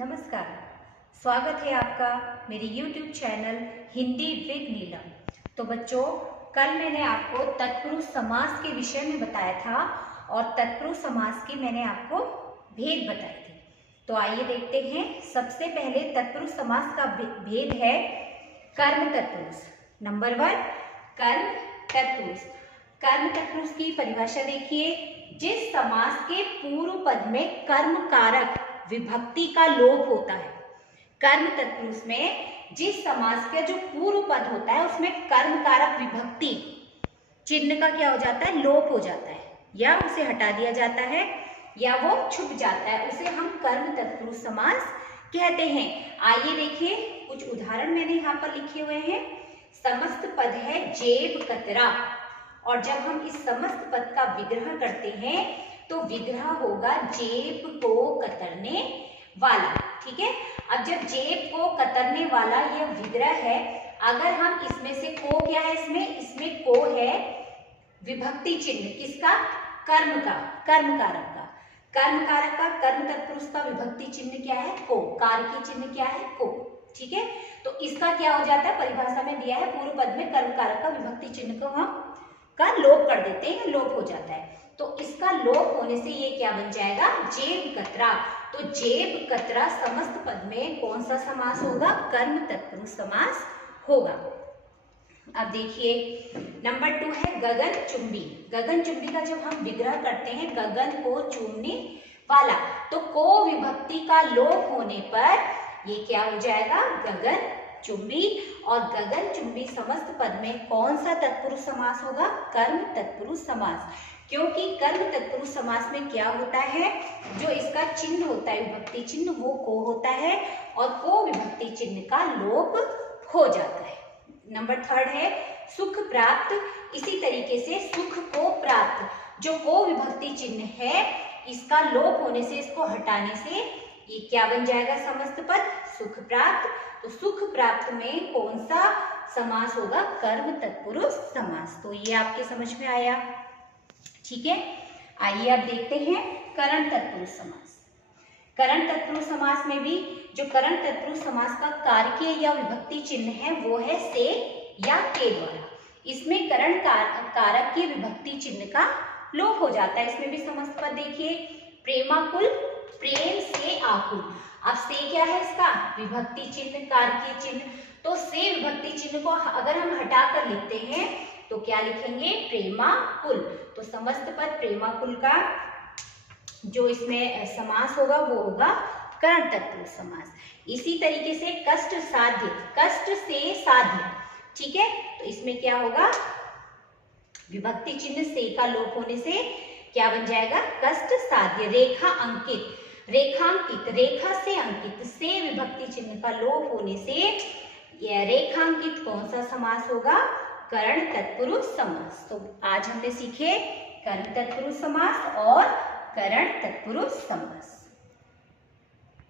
नमस्कार, स्वागत है आपका मेरे YouTube चैनल हिंदी विद नीलम। तो बच्चों, कल मैंने आपको तत्पुरुष समास के विषय में बताया था और तत्पुरुष समास की मैंने आपको भेद बताई थी। तो आइए देखते हैं। सबसे पहले तत्पुरुष समास का भेद है कर्म तत्पुरुष। नंबर 1, कर्म तत्पुरुष। कर्म तत्पुरुष की परिभाषा देखिए। जिस समास के पूर्व पद में कर्म कारक विभक्ति का लोप होता है। कर्म तत्पुरुष में जिस समास का जो पूर्व पद होता है उसमें कर्म कारक विभक्ति चिन्ह का क्या हो जाता है, लोप हो जाता है, या उसे हटा दिया जाता है, या वो छुप जाता है, उसे हम कर्म तत्पुरुष समास कहते हैं। आइए देखिए, कुछ उदाहरण मैंने यहाँ पर लिखे हुए हैं। समस्त पद है जेब कतरा, और जब हम इस समस्त पद का विग्रह करते हैं तो विग्रह होगा जेब को कतरने वाला। ठीक है। अब जब जेब को कतरने वाला यह विग्रह है, अगर हम इसमें से को क्या है, इसमें को है विभक्ति चिन्ह किसका, कर्म का, कर्म कारक का। कर्म कारक का, कर्म तत्पुरुष का विभक्ति चिन्ह क्या है, को। कारक चिन्ह क्या है, को। ठीक है। तो इसका क्या हो जाता है, परिभाषा में दिया है पूर्व पद में कर्म कारक का विभक्ति चिन्ह को हम का लोप कर देते हैं, लोप हो जाता है। तो इसका लोप होने से ये क्या बन जाएगा, जेब कतरा। तो जेब कतरा समस्त पद में कौन सा समास होगा, कर्म तत्पुरुष समास होगा। अब देखिए, नंबर 2 है गगन चुंबी। गगन चुंबी का जब हम विग्रह करते हैं, गगन को चूमने वाला, तो को विभक्ति का लोप होने पर ये क्या हो जाएगा, गगन चुंबी। और गगन चुंबी समस्त पद में कौन सा तत्पुरुष समास होगा, कर्म तत्पुरुष समास। क्योंकि कर्म तत्पुरुष समास में क्या होता है, जो इसका चिन्ह होता है विभक्ति चिन्ह, वो को होता है, और को विभक्ति चिन्ह का लोप हो जाता है। नंबर 3 है सुख प्राप्त। इसी तरीके से सुख को प्राप्त, जो को विभक्ति चिन्ह है, इसका लोप होने से, इसको हटाने से ये क्या बन जाएगा, समस्त पद सुख प्राप्त। तो सुख प्राप्त में कौन सा समास होगा, कर्म तत्पुरुष समास। तो ये आपके समझ में आया। ठीक है। आइए अब देखते हैं करण तत्पुरुष समास। करण तत्पुरुष समास में भी जो करण तत्पुरुष समास का कारकीय या विभक्ति चिन्ह है वो है से या के द्वारा। इसमें करण कारक के विभक्ति चिन्ह का लोप हो जाता है। इसमें भी समस्त पद देखिए, प्रेमाकुल, प्रेम से आकुल। अब से क्या है, इसका विभक्ति चिन्ह, कारकीय चिन्ह। तो से विभक्ति चिन्ह को अगर हम हटाकर लिखते हैं तो क्या लिखेंगे, प्रेमाकुल। तो समस्त पद प्रेमाकुल का जो इसमें समास होगा वो होगा करण तत्पुरुष समास। इसी तरीके से कष्ट साध्य, कष्ट से साध्य। ठीक है। तो इसमें क्या होगा, विभक्ति चिन्ह से का लोप होने से क्या बन जाएगा, कष्ट साध्य। रेखा अंकित, रेखांकित, रेखा से अंकित, से विभक्ति चिन्ह का लोप होने से यह रेखांकित कौन सा समास होगा, करण तत्पुरुष समास। तो आज हमने सीखे कर्म तत्पुरुष समास और करण तत्पुरुष समास।